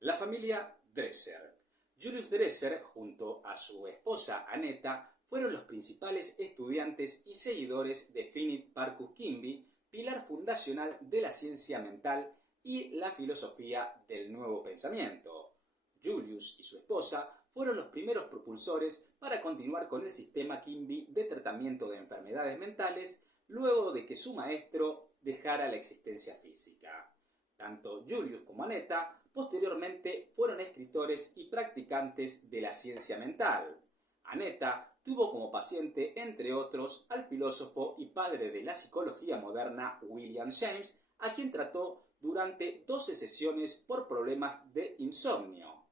La familia Dresser. Julius Dresser, junto a su esposa Annetta, fueron los principales estudiantes y seguidores de Finney Parkhurst Quimby, pilar fundacional de la ciencia mental y la filosofía del nuevo pensamiento. Julius y su esposa fueron los primeros propulsores para continuar con el sistema Quimby de tratamiento de enfermedades mentales luego de que su maestro dejara la existencia física. Tanto Julius como Annetta posteriormente fueron escritores y practicantes de la ciencia mental. Annetta tuvo como paciente, entre otros, al filósofo y padre de la psicología moderna William James, a quien trató durante 12 sesiones por problemas de insomnio.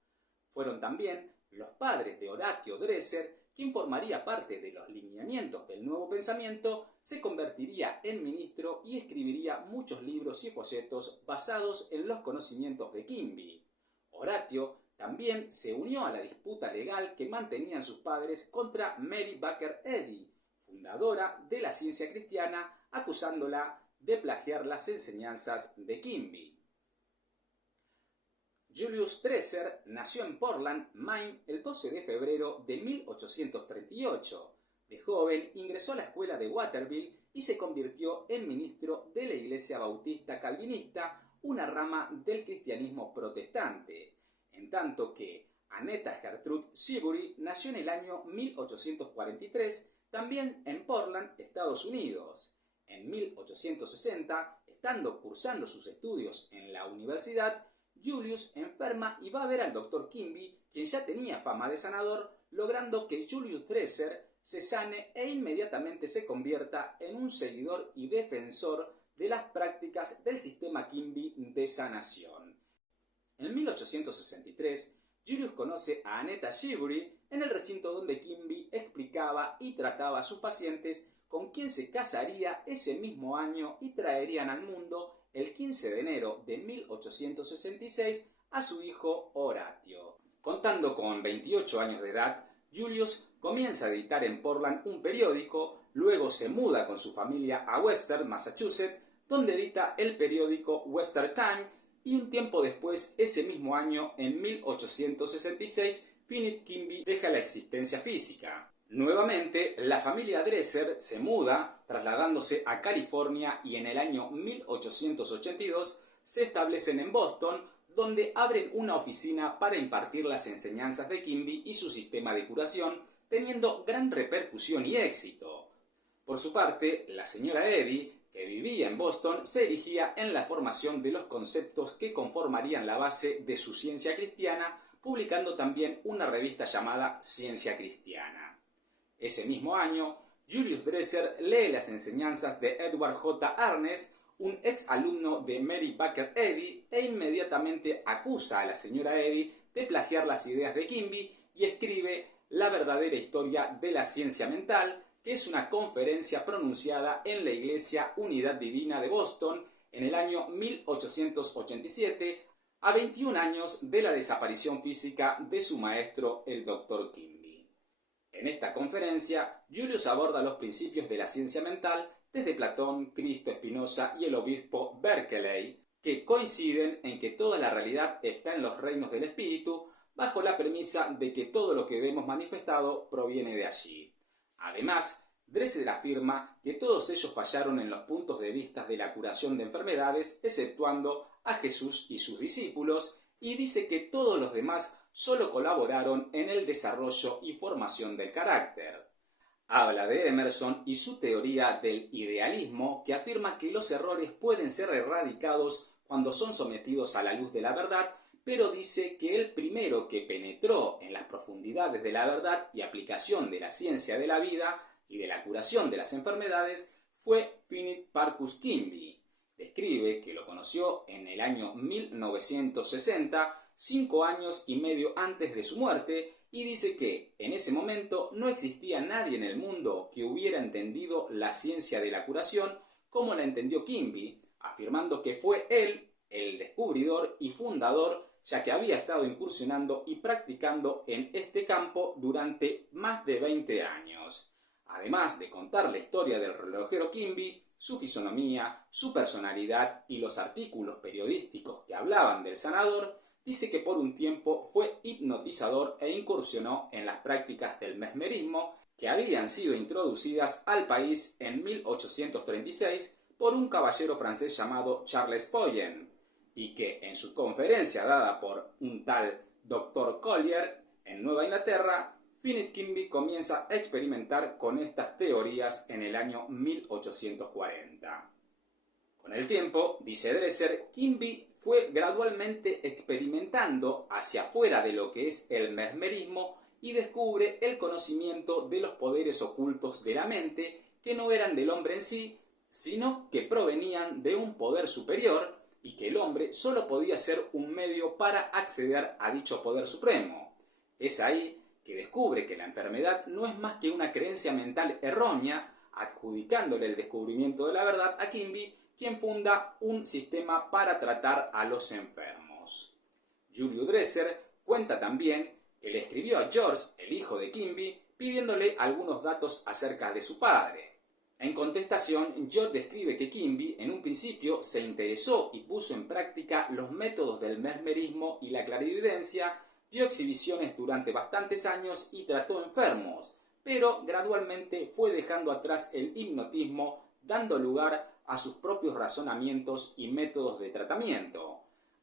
Fueron también los padres de Horatio Dresser, quien formaría parte de los lineamientos del nuevo pensamiento, se convertiría en ministro y escribiría muchos libros y folletos basados en los conocimientos de Quimby. Horatio también se unió a la disputa legal que mantenían sus padres contra Mary Baker Eddy, fundadora de la ciencia cristiana, acusándola de plagiar las enseñanzas de Quimby. Julius Dresser nació en Portland, Maine, el 12 de febrero de 1838. De joven ingresó a la escuela de Waterville y se convirtió en ministro de la Iglesia Bautista Calvinista, una rama del cristianismo protestante, en tanto que Annetta Gertrude Shibury nació en el año 1843, también en Portland, Estados Unidos. En 1860, estando cursando sus estudios en la universidad, Julius enferma y va a ver al Dr. Quimby, quien ya tenía fama de sanador, logrando que Julius Dresser se sane e inmediatamente se convierta en un seguidor y defensor de las prácticas del sistema Quimby de sanación. En 1863, Julius conoce a Annetta Shibury en el recinto donde Quimby explicaba y trataba a sus pacientes, con quien se casaría ese mismo año y traerían al mundo el 15 de enero de 1866 a su hijo Horatio. Contando con 28 años de edad, Julius comienza a editar en Portland un periódico, luego se muda con su familia a Western, Massachusetts, donde edita el periódico Western Times, y un tiempo después, ese mismo año, en 1866, Finney Quimby deja la existencia física. Nuevamente, la familia Dresser se muda, trasladándose a California, y en el año 1882 se establecen en Boston, donde abren una oficina para impartir las enseñanzas de Quimby y su sistema de curación, teniendo gran repercusión y éxito. Por su parte, la señora Eddy, que vivía en Boston, se erigía en la formación de los conceptos que conformarían la base de su ciencia cristiana, publicando también una revista llamada Ciencia Cristiana. Ese mismo año, Julius Dresser lee las enseñanzas de Edward J. Arnes, un ex alumno de Mary Baker Eddy, e inmediatamente acusa a la señora Eddy de plagiar las ideas de Quimby y escribe La verdadera historia de la ciencia mental, que es una conferencia pronunciada en la Iglesia Unidad Divina de Boston en el año 1887, a 21 años de la desaparición física de su maestro, el Dr. Quimby. En esta conferencia, Julius aborda los principios de la ciencia mental desde Platón, Cristo, Spinoza y el obispo Berkeley, que coinciden en que toda la realidad está en los reinos del espíritu, bajo la premisa de que todo lo que vemos manifestado proviene de allí. Además, Dresser afirma que todos ellos fallaron en los puntos de vista de la curación de enfermedades, exceptuando a Jesús y sus discípulos, y dice que todos los demás solo colaboraron en el desarrollo y formación del carácter. Habla de Emerson y su teoría del idealismo, que afirma que los errores pueden ser erradicados cuando son sometidos a la luz de la verdad, pero dice que el primero que penetró en las profundidades de la verdad y aplicación de la ciencia de la vida y de la curación de las enfermedades fue Finney Parkhurst Quimby. Describe que lo conoció en el año 1960, 5 años y medio antes de su muerte, y dice que en ese momento no existía nadie en el mundo que hubiera entendido la ciencia de la curación como la entendió Quimby, afirmando que fue él el descubridor y fundador, ya que había estado incursionando y practicando en este campo durante más de 20 años. Además de contar la historia del relojero Quimby, su fisonomía, su personalidad y los artículos periodísticos que hablaban del sanador, dice que por un tiempo fue hipnotizador e incursionó en las prácticas del mesmerismo que habían sido introducidas al país en 1836 por un caballero francés llamado Charles Pollen, y que en su conferencia dada por un tal Dr. Collier en Nueva Inglaterra, Finis Quimby comienza a experimentar con estas teorías en el año 1840. Con el tiempo, dice Dresser, Quimby fue gradualmente experimentando hacia afuera de lo que es el mesmerismo y descubre el conocimiento de los poderes ocultos de la mente que no eran del hombre en sí, sino que provenían de un poder superior y que el hombre solo podía ser un medio para acceder a dicho poder supremo. Es ahí que descubre que la enfermedad no es más que una creencia mental errónea, adjudicándole el descubrimiento de la verdad a Quimby, quien funda un sistema para tratar a los enfermos. Julius Dresser cuenta también que le escribió a George, el hijo de Quimby, pidiéndole algunos datos acerca de su padre. En contestación, George describe que Quimby en un principio se interesó y puso en práctica los métodos del mesmerismo y la clarividencia, dio exhibiciones durante bastantes años y trató enfermos, pero gradualmente fue dejando atrás el hipnotismo, dando lugar a sus propios razonamientos y métodos de tratamiento.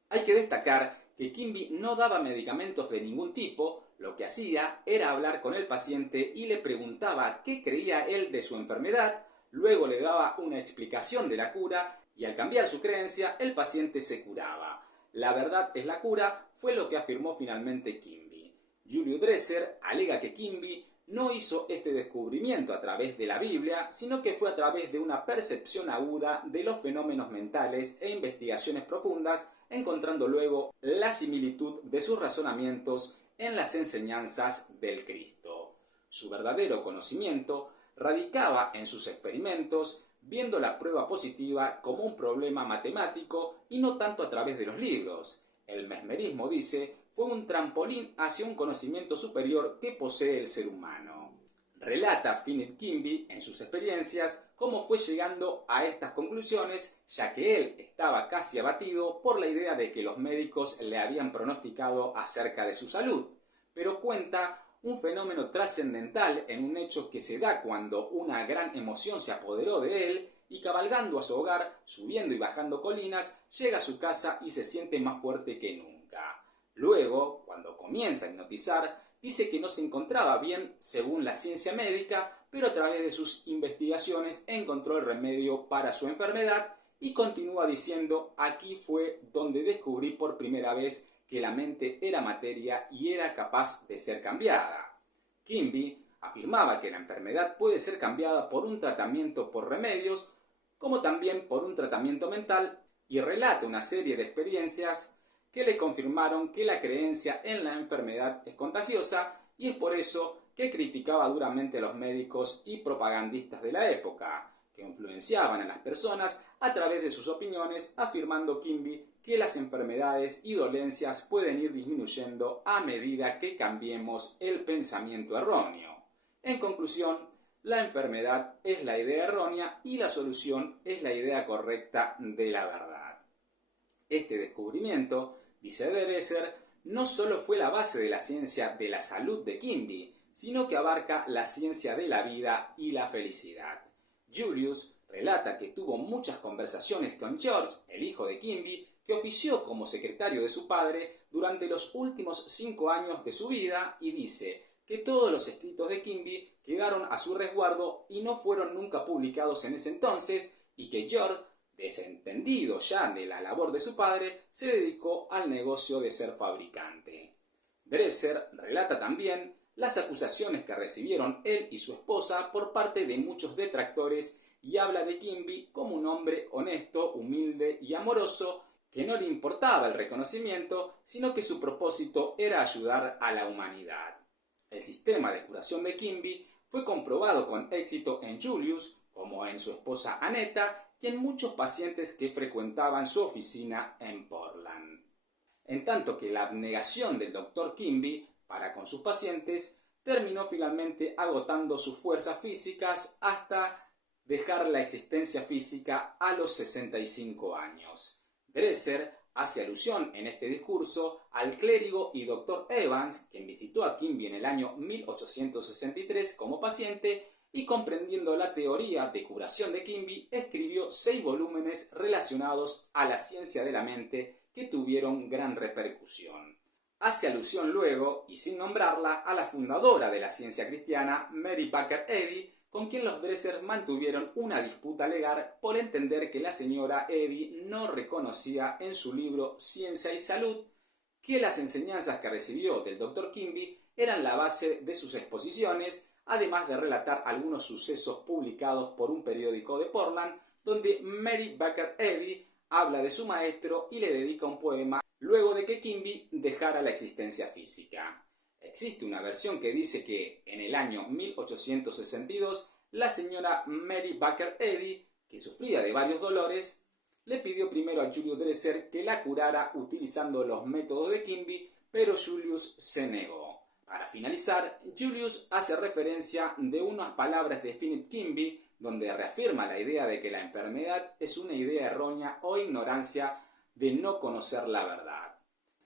Hay que destacar que Quimby no daba medicamentos de ningún tipo, lo que hacía era hablar con el paciente y le preguntaba qué creía él de su enfermedad, luego le daba una explicación de la cura y al cambiar su creencia el paciente se curaba. La verdad es la cura, fue lo que afirmó finalmente Quimby. Julius Dresser alega que Quimby no hizo este descubrimiento a través de la Biblia, sino que fue a través de una percepción aguda de los fenómenos mentales e investigaciones profundas, encontrando luego la similitud de sus razonamientos en las enseñanzas del Cristo. Su verdadero conocimiento radicaba en sus experimentos, viendo la prueba positiva como un problema matemático y no tanto a través de los libros. El mesmerismo, dice, fue un trampolín hacia un conocimiento superior que posee el ser humano. Relata Finis Quimby en sus experiencias cómo fue llegando a estas conclusiones, ya que él estaba casi abatido por la idea de que los médicos le habían pronosticado acerca de su salud, pero cuenta un fenómeno trascendental en un hecho que se da cuando una gran emoción se apoderó de él y cabalgando a su hogar, subiendo y bajando colinas, llega a su casa y se siente más fuerte que nunca. Luego, cuando comienza a hipnotizar, dice que no se encontraba bien según la ciencia médica, pero a través de sus investigaciones encontró el remedio para su enfermedad y continúa diciendo: aquí fue donde descubrí por primera vez que la mente era materia y era capaz de ser cambiada. Quimby afirmaba que la enfermedad puede ser cambiada por un tratamiento por remedios, como también por un tratamiento mental, y relata una serie de experiencias que le confirmaron que la creencia en la enfermedad es contagiosa, y es por eso que criticaba duramente a los médicos y propagandistas de la época, que influenciaban a las personas a través de sus opiniones, afirmando Quimby que las enfermedades y dolencias pueden ir disminuyendo a medida que cambiemos el pensamiento erróneo. En conclusión, la enfermedad es la idea errónea y la solución es la idea correcta de la verdad. Este descubrimiento, dice Dresser, no solo fue la base de la ciencia de la salud de Quimby, sino que abarca la ciencia de la vida y la felicidad. Julius relata que tuvo muchas conversaciones con George, el hijo de Quimby, que ofició como secretario de su padre durante los últimos 5 años de su vida, y dice que todos los escritos de Quimby quedaron a su resguardo y no fueron nunca publicados en ese entonces, y que George, desentendido ya de la labor de su padre, se dedicó al negocio de ser fabricante. Dresser relata también las acusaciones que recibieron él y su esposa por parte de muchos detractores y habla de Quimby como un hombre honesto, humilde y amoroso, que no le importaba el reconocimiento, sino que su propósito era ayudar a la humanidad. El sistema de curación de Quimby fue comprobado con éxito en Julius, como en su esposa Annetta, y en muchos pacientes que frecuentaban su oficina en Portland. En tanto que la abnegación del Dr. Quimby para con sus pacientes terminó finalmente agotando sus fuerzas físicas hasta dejar la existencia física a los 65 años. Dresser Hace alusión en este discurso al clérigo y doctor Evans, quien visitó a Quimby en el año 1863 como paciente y, comprendiendo la teoría de curación de Quimby, escribió 6 volúmenes relacionados a la ciencia de la mente que tuvieron gran repercusión. Hace alusión luego, y sin nombrarla, a la fundadora de la ciencia cristiana, Mary Baker Eddy, con quien los Dresser mantuvieron una disputa legal por entender que la señora Eddy no reconocía en su libro Ciencia y Salud que las enseñanzas que recibió del Dr. Quimby eran la base de sus exposiciones, además de relatar algunos sucesos publicados por un periódico de Portland, donde Mary Baker Eddy habla de su maestro y le dedica un poema luego de que Quimby dejara la existencia física. Existe una versión que dice que en el año 1862 la señora Mary Baker Eddy, que sufría de varios dolores, le pidió primero a Julius Dresser que la curara utilizando los métodos de Quimby, pero Julius se negó. Para finalizar, Julius hace referencia de unas palabras de Philip Quimby, donde reafirma la idea de que la enfermedad es una idea errónea o ignorancia de no conocer la verdad.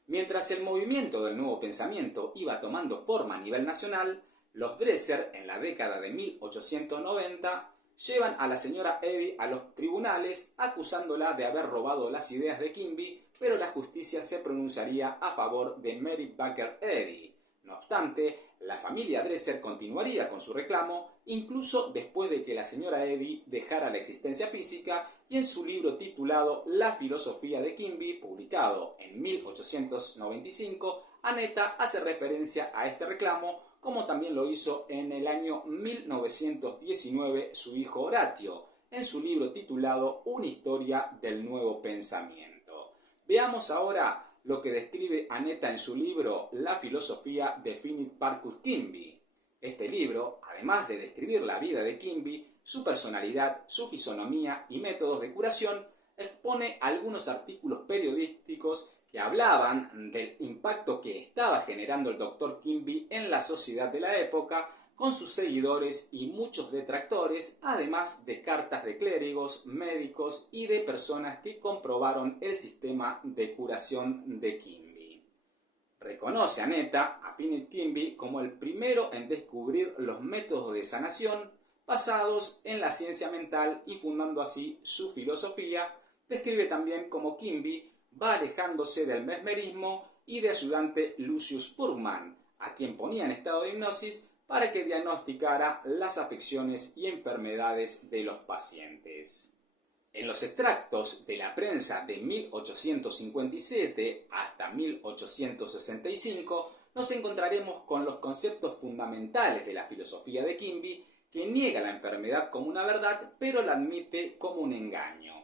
Mientras el movimiento del nuevo pensamiento iba tomando forma a nivel nacional, los Dresser, en la década de 1890, llevan a la señora Eddy a los tribunales acusándola de haber robado las ideas de Quimby, pero la justicia se pronunciaría a favor de Mary Baker Eddy. No obstante, la familia Dresser continuaría con su reclamo incluso después de que la señora Eddy dejara la existencia física, y en su libro titulado La filosofía de Quimby, publicado en 1895, Annetta hace referencia a este reclamo, como también lo hizo en el año 1919 su hijo Horatio, en su libro titulado Una historia del nuevo pensamiento. Veamos ahora lo que describe Annetta en su libro La filosofía de Philip Parker Quimby. Este libro, además de describir la vida de Quimby, su personalidad, su fisonomía y métodos de curación, expone algunos artículos periodísticos que hablaban del impacto que estaba generando el Dr. Quimby en la sociedad de la época, con sus seguidores y muchos detractores, además de cartas de clérigos, médicos y de personas que comprobaron el sistema de curación de Quimby. Reconoce Annetta a Philip Quimby como el primero en descubrir los métodos de sanación basados en la ciencia mental y fundando así su filosofía. Describe también cómo Quimby va alejándose del mesmerismo y de ayudante Lucius Purman, a quien ponía en estado de hipnosis para que diagnosticara las afecciones y enfermedades de los pacientes. En los extractos de la prensa de 1857 hasta 1865 nos encontraremos con los conceptos fundamentales de la filosofía de Quimby, que niega la enfermedad como una verdad, pero la admite como un engaño.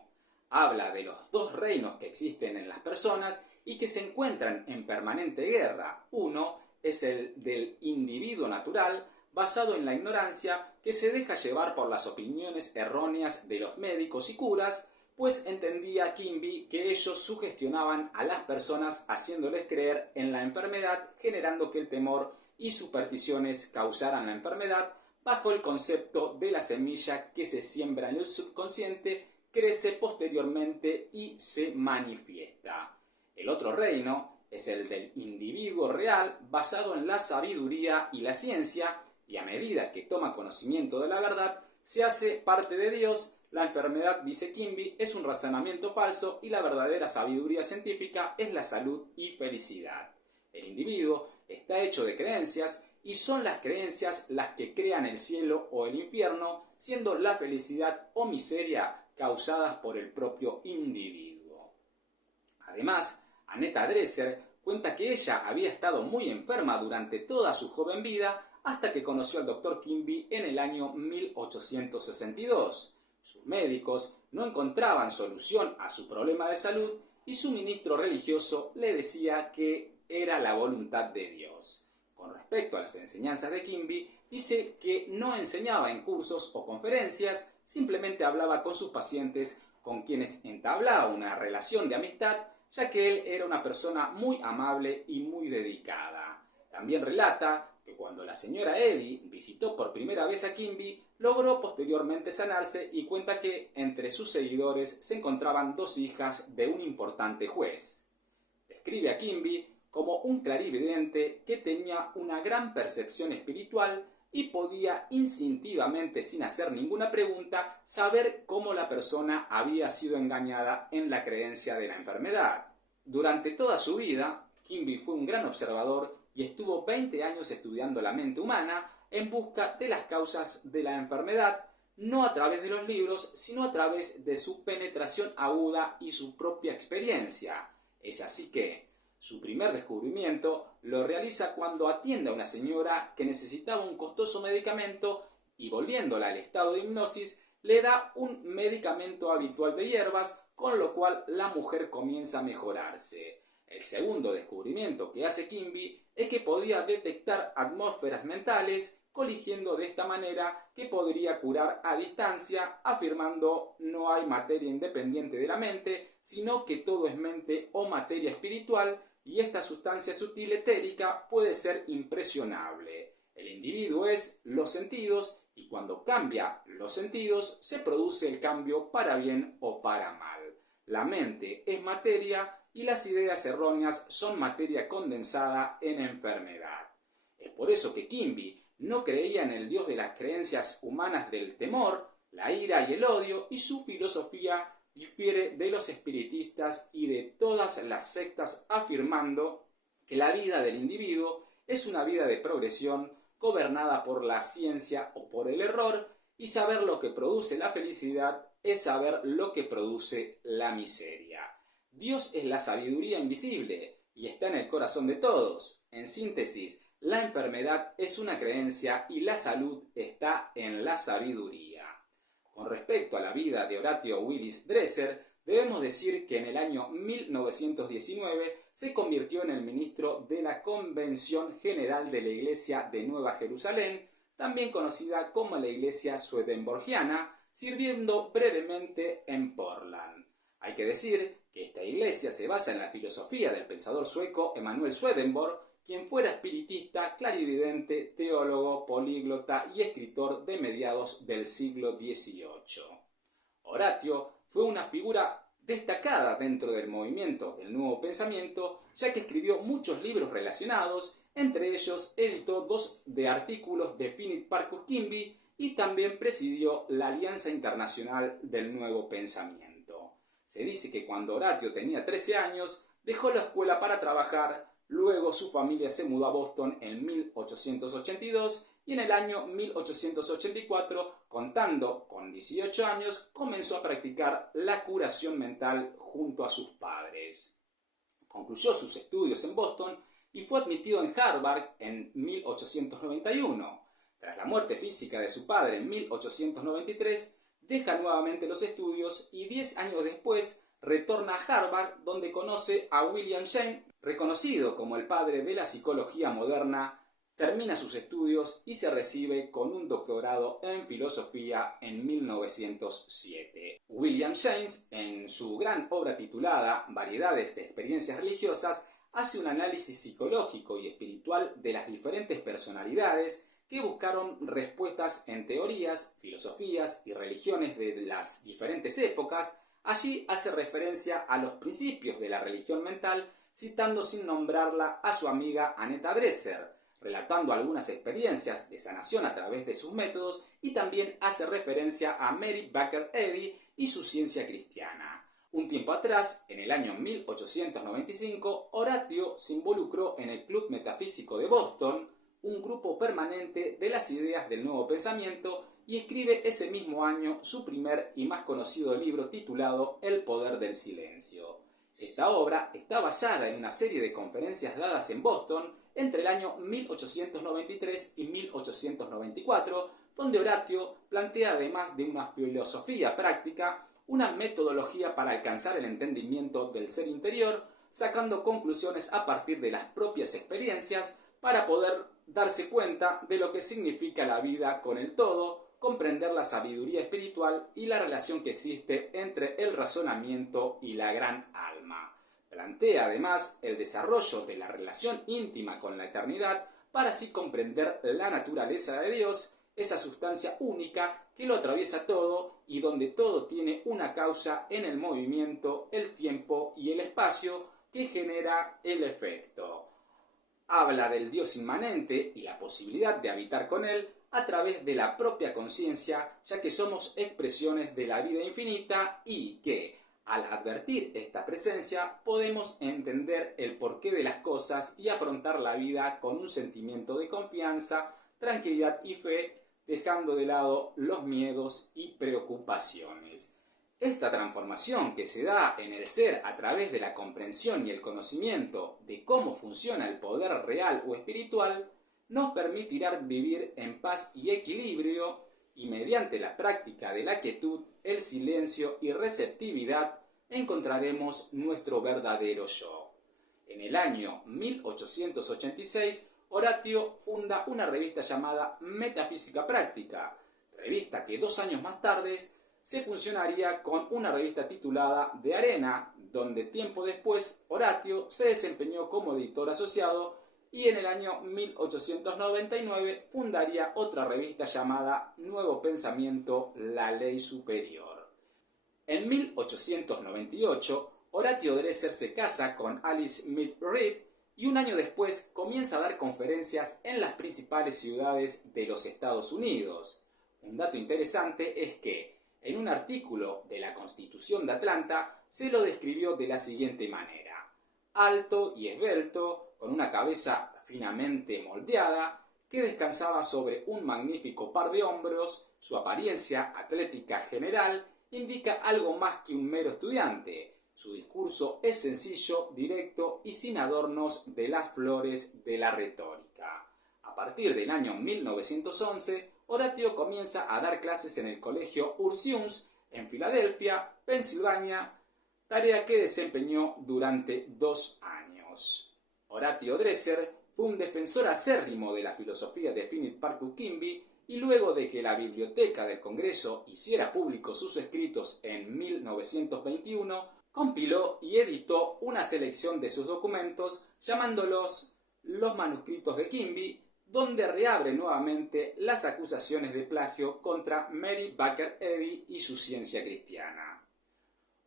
Habla de los 2 reinos que existen en las personas y que se encuentran en permanente guerra. Uno es el del individuo natural, basado en la ignorancia, que se deja llevar por las opiniones erróneas de los médicos y curas, pues entendía Quimby que ellos sugestionaban a las personas haciéndoles creer en la enfermedad, generando que el temor y supersticiones causaran la enfermedad, bajo el concepto de la semilla que se siembra en el subconsciente, crece posteriormente y se manifiesta. El otro reino es el del individuo real, basado en la sabiduría y la ciencia, y a medida que toma conocimiento de la verdad, se hace parte de Dios. La enfermedad, dice Quimby, es un razonamiento falso y la verdadera sabiduría científica es la salud y felicidad. El individuo está hecho de creencias y son las creencias las que crean el cielo o el infierno, siendo la felicidad o miseria causadas por el propio individuo. Además, Annetta Dresser cuenta que ella había estado muy enferma durante toda su joven vida hasta que conoció al Dr. Quimby en el año 1862. Sus médicos no encontraban solución a su problema de salud y su ministro religioso le decía que era la voluntad de Dios. Con respecto a las enseñanzas de Quimby, dice que no enseñaba en cursos o conferencias, simplemente hablaba con sus pacientes, con quienes entablaba una relación de amistad, ya que él era una persona muy amable y muy dedicada. También relata que cuando la señora Eddy visitó por primera vez a Quimby, logró posteriormente sanarse y cuenta que entre sus seguidores se encontraban 2 hijas de un importante juez. Describe a Quimby como un clarividente que tenía una gran percepción espiritual y podía instintivamente, sin hacer ninguna pregunta, saber cómo la persona había sido engañada en la creencia de la enfermedad. Durante toda su vida, Quimby fue un gran observador y estuvo 20 años estudiando la mente humana en busca de las causas de la enfermedad, no a través de los libros, sino a través de su penetración aguda y su propia experiencia. Es así que su primer descubrimiento lo realiza cuando atiende a una señora que necesitaba un costoso medicamento y, volviéndola al estado de hipnosis, le da un medicamento habitual de hierbas, con lo cual la mujer comienza a mejorarse. El segundo descubrimiento que hace Quimby es que podía detectar atmósferas mentales, coligiendo de esta manera que podría curar a distancia, afirmando no hay materia independiente de la mente, sino que todo es mente o materia espiritual, y esta sustancia sutil etérica puede ser impresionable. El individuo es los sentidos, y cuando cambia los sentidos se produce el cambio para bien o para mal. La mente es materia y las ideas erróneas son materia condensada en enfermedad. Es por eso que Quimby no creía en el Dios de las creencias humanas del temor, la ira y el odio, y su filosofía difiere de los espiritistas y de todas las sectas, afirmando que la vida del individuo es una vida de progresión gobernada por la ciencia o por el error, y saber lo que produce la felicidad es saber lo que produce la miseria. Dios es la sabiduría invisible y está en el corazón de todos. En síntesis, la enfermedad es una creencia y la salud está en la sabiduría. Con respecto a la vida de Horatio Willis Dresser, debemos decir que en el año 1919 se convirtió en el ministro de la Convención General de la Iglesia de Nueva Jerusalén, también conocida como la Iglesia Swedenborgiana, sirviendo brevemente en Portland. Hay que decir que esta iglesia se basa en la filosofía del pensador sueco Emanuel Swedenborg, quien fuera espiritista, clarividente, teólogo, políglota y escritor de mediados del siglo XVIII. Horatio fue una figura destacada dentro del movimiento del Nuevo Pensamiento, ya que escribió muchos libros relacionados, entre ellos editó 2 de artículos de Philip Parkhurst Quimby y también presidió la Alianza Internacional del Nuevo Pensamiento. Se dice que cuando Horatio tenía 13 años, dejó la escuela para trabajar. Luego su familia se mudó a Boston en 1882 y en el año 1884, contando con 18 años, comenzó a practicar la curación mental junto a sus padres. Concluyó sus estudios en Boston y fue admitido en Harvard en 1891. Tras la muerte física de su padre en 1893, deja nuevamente los estudios y 10 años después retorna a Harvard, donde conoce a William James, reconocido como el padre de la psicología moderna. Termina sus estudios y se recibe con un doctorado en filosofía en 1907. William James, en su gran obra titulada Variedades de experiencias religiosas, hace un análisis psicológico y espiritual de las diferentes personalidades que buscaron respuestas en teorías, filosofías y religiones de las diferentes épocas. Allí hace referencia a los principios de la religión mental, citando sin nombrarla a su amiga Annetta Dresser, relatando algunas experiencias de sanación a través de sus métodos, y también hace referencia a Mary Baker Eddy y su ciencia cristiana. Un tiempo atrás, en el año 1895, Horatio se involucró en el Club Metafísico de Boston, un grupo permanente de las ideas del Nuevo Pensamiento, y escribe ese mismo año su primer y más conocido libro titulado El poder del silencio. Esta obra está basada en una serie de conferencias dadas en Boston entre el año 1893 y 1894, donde Horatio plantea, además de una filosofía práctica, una metodología para alcanzar el entendimiento del ser interior, sacando conclusiones a partir de las propias experiencias para poder darse cuenta de lo que significa la vida con el todo, comprender la sabiduría espiritual y la relación que existe entre el razonamiento y la gran alma. Plantea además el desarrollo de la relación íntima con la eternidad para así comprender la naturaleza de Dios esa sustancia única que lo atraviesa todo y donde todo tiene una causa en el movimiento, el tiempo y el espacio que genera el efecto. Habla del Dios inmanente y la posibilidad de habitar con Él a través de la propia conciencia, ya que somos expresiones de la vida infinita y que, al advertir esta presencia, podemos entender el porqué de las cosas y afrontar la vida con un sentimiento de confianza, tranquilidad y fe, dejando de lado los miedos y preocupaciones. Esta transformación que se da en el ser a través de la comprensión y el conocimiento de cómo funciona el poder real o espiritual nos permitirá vivir en paz y equilibrio y mediante la práctica de la quietud, el silencio y receptividad encontraremos nuestro verdadero yo. En el año 1886, Horatio funda una revista llamada Metafísica Práctica, revista que 2 años más tarde se fusionaría con una revista titulada De Arena, donde tiempo después Horatio se desempeñó como editor asociado y en el año 1899 fundaría otra revista llamada Nuevo Pensamiento, la Ley Superior. En 1898, Horatio Dresser se casa con Alice Smith Reed y un año después comienza a dar conferencias en las principales ciudades de los Estados Unidos. Un dato interesante es que, en un artículo de la Constitución de Atlanta, se lo describió de la siguiente manera: alto y esbelto, con una cabeza finamente moldeada, que descansaba sobre un magnífico par de hombros, su apariencia atlética general indica algo más que un mero estudiante. Su discurso es sencillo, directo y sin adornos de las flores de la retórica. A partir del año 1911, Horatio comienza a dar clases en el colegio Ursuns en Filadelfia, Pensilvania, tarea que desempeñó durante 2 años. Horatio Dresser fue un defensor acérrimo de la filosofía de Philip Parker Quimby y luego de que la Biblioteca del Congreso hiciera públicos sus escritos en 1921, compiló y editó una selección de sus documentos llamándolos Los Manuscritos de Quimby, donde reabre nuevamente las acusaciones de plagio contra Mary Baker Eddy y su ciencia cristiana.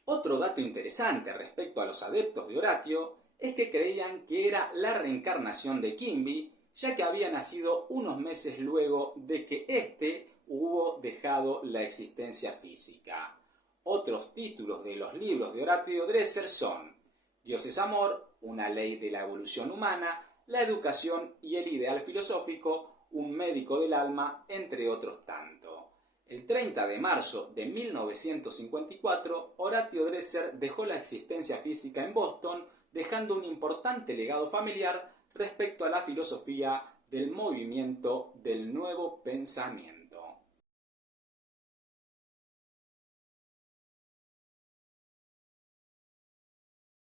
Otro dato interesante respecto a los adeptos de Horatio es que creían que era la reencarnación de Quimby, ya que había nacido unos meses luego de que éste hubo dejado la existencia física. Otros títulos de los libros de Horatio Dresser son Dios es amor, una ley de la evolución humana, la educación y el ideal filosófico, un médico del alma, entre otros tanto. El 30 de marzo de 1954, Horatio Dresser dejó la existencia física en Boston, dejando un importante legado familiar respecto a la filosofía del movimiento del nuevo pensamiento.